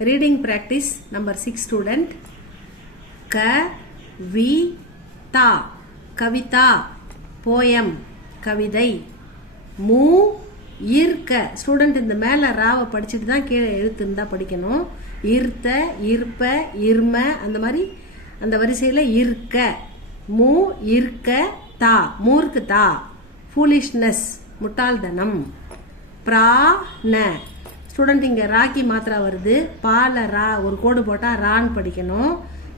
Reading practice number 6 student. Kavita, kavita, poem, கவிதை. மூ ஈர்க்க ஸ்டூடெண்ட் இந்த மேலே ராவை படிச்சுட்டு தான் கீழே எழுத்து இருந்தால் படிக்கணும். ஈர்த்த, ஈர்ப்ப, இர்ம அந்த மாதிரி அந்த வரிசையில் இருக்க. மூ ஈர்க்க தா மூர்க்கு தா. ஃபூலிஷ்னஸ் முட்டாள்தனம். பிராண ஸ்டூடெண்ட் இங்கே ராக்கி மாத்திரா வருது. பால ரா ஒரு கோடு போட்டால் ரான்னு படிக்கணும்.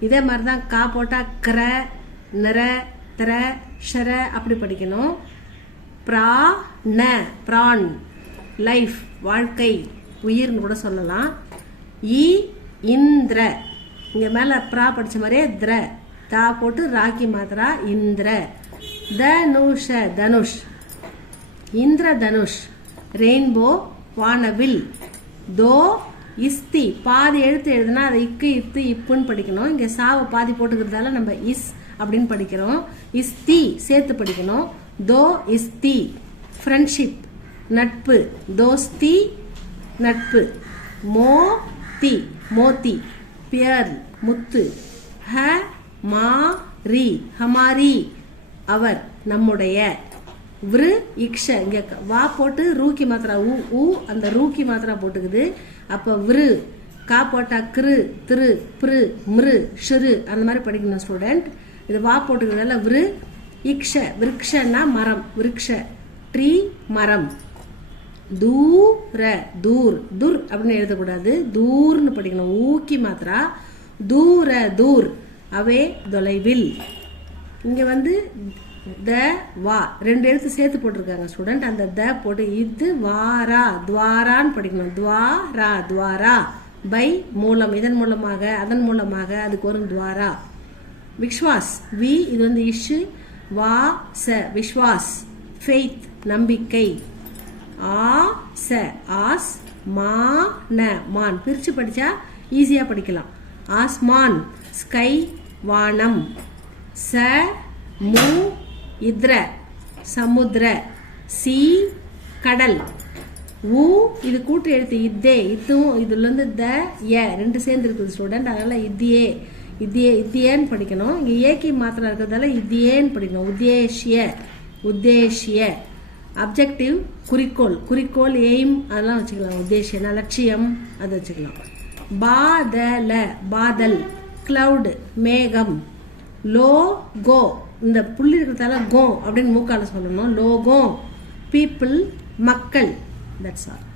இதே மாதிரி தான் கா போட்டால் கிர, நிற, திர, ஷர அப்படி படிக்கணும். பிராண பிரான் லைஃப் வாழ்க்கை உயிர்னு கூட சொல்லலாம். இந்திர இங்கே மேலே ப்ரா படித்த மாதிரியே திர தா போட்டு ராக்கி மாத்திரா இந்திர. தனுஷ தனுஷ் இந்திர தனுஷ். ரெயின்போ வானவில். தோ இஸ்தி பாதி எழுத்து எழுதுனா அதை இக்கு இத்து இப்புன்னு படிக்கணும். இங்கே சாவை பாதி போட்டுக்கிறதால நம்ம இஸ் அப்படின்னு படிக்கிறோம். இஸ்தி சேர்த்து படிக்கணும். தோ இஸ்தி ஃப்ரெண்ட்ஷிப் நட்பு. தோஸ்தி நட்பு. மோதி மோதி பியர் முத்து. ஹ மா ரி ஹமாரி அவர் நம்முடைய. விரு இக்ஷ இங்கே வா போட்டு ரூக்கி மாத்திரா ஊ அந்த ரூக்கி மாத்திரா போட்டுக்குது. அப்போ விரு கா போட்டா கிரு திரு பிரு மிரு ஷிரு அந்த மாதிரி படிக்கணும் ஸ்டூடெண்ட். இது வா போட்டுக்கிறதால விரு இக்ஷ விருக்ஷன்னா மரம். விருக்ஷ ட்ரீ மரம். தூர தூர் துர் அப்படின்னு எழுதக்கூடாது. தூர்னு படிக்கணும். ஊக்கி மாத்திரா தூர தூர் அவே தொலைவில். இங்கே வந்து த வா ரெண்டு எழுத்து சேர்த்து போட்டிருக்காங்க ஸ்டூடெண்ட். அந்த த போட்டு இது வாரா துவாரான்னு படிக்கணும். துவாரா துவாரா பை மூலம் இதன் மூலமாக அதன் மூலமாக அதுக்கு வரும் துவாரா. விஸ்வாஸ் வி இது வந்து இஷு வா ச விஸ்வாஸ் ஃபெய்த் நம்பிக்கை. ஆ ச ஆஸ் மா ந மான் பிரித்து படித்தா ஈஸியாக படிக்கலாம். ஆஸ்மான் ஸ்கை வானம். ச மு இத்ர சமுத்திர. சி கடல். ஊ இது கூட்டு எழுத்து இத்தே இதுவும் இதுலேருந்து த ஏ ரெண்டு சேர்ந்து இருக்குது ஸ்டூடெண்ட். அதனால் இத்தியே இத்தியே இத்தியேன்னு படிக்கணும். இங்கே ஏக்கி மாத்திரம் இருக்கிறதால இத்தியேன்னு படிக்கணும். உத்தேஷிய உத்தேஷிய. அப்ஜெக்டிவ் குறிக்கோள். குறிக்கோள் எய்ம் அதெல்லாம் வச்சுக்கலாம். உத்தேஷியனா லட்சியம் அது வச்சுக்கலாம். பாதல பாதல் கிளவுட் மேகம். லோகோ இந்த புள்ளி இருக்கிறதால கோ அப்படின்னு மூக்கால சொல்லணும். லோகோ பீப்புள் மக்கள். That's all.